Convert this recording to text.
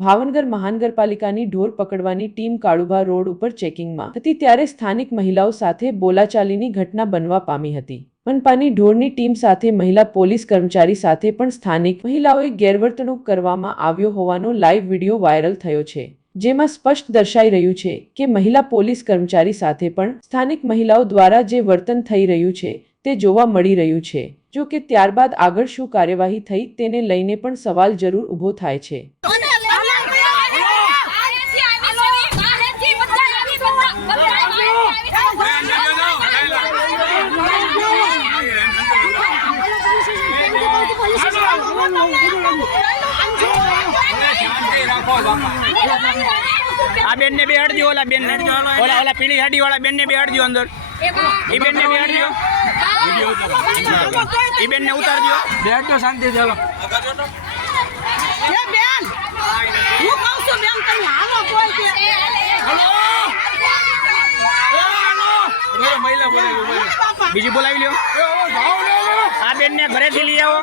ભાવનગર મહાનગરપાલિકાની ઢોર પકડવાની ટીમ કાળુભા રોડ ઉપર ચેકિંગમાં હતી ત્યારે સ્થાનિક મહિલાઓ સાથે બોલાચાલીની ઘટના બનવા પામી હતી। મનપાની ઢોરની ટીમ સાથે મહિલા પોલીસ કર્મચારી સાથે પણ સ્થાનિક મહિલાઓએ ગેરવર્તણૂક કરવામાં આવ્યો હોવાનો લાઈવ વિડીયો વાયરલ થયો છે, જેમાં સ્પષ્ટ દર્શાઈ રહ્યું છે કે મહિલા પોલીસ કર્મચારી સાથે પણ સ્થાનિક મહિલાઓ દ્વારા જે વર્તન થઈ રહ્યું છે તે જોવા મળી રહ્યું છે। જો કે ત્યારબાદ આગળ શું કાર્યવાહી થઈ તેને લઈને પણ સવાલ જરૂર ઊભો થાય છે। आ बेन ने भी हट दियो, ओला बेन ने ओला ओला पीली हड्डी वाला बेन ने भी हट दियो अंदर, ई बेन ने भी हट दियो, ई बेन ने उतार दियो, बैठ दो शांति चलो। ये बेन હું કહું છું બેન તમે હાલો કોઈ કે हेलो हेलो महिला बोले बीजी बोलावी ल्यो, आ बेन ने घरे થી લઈ આવો,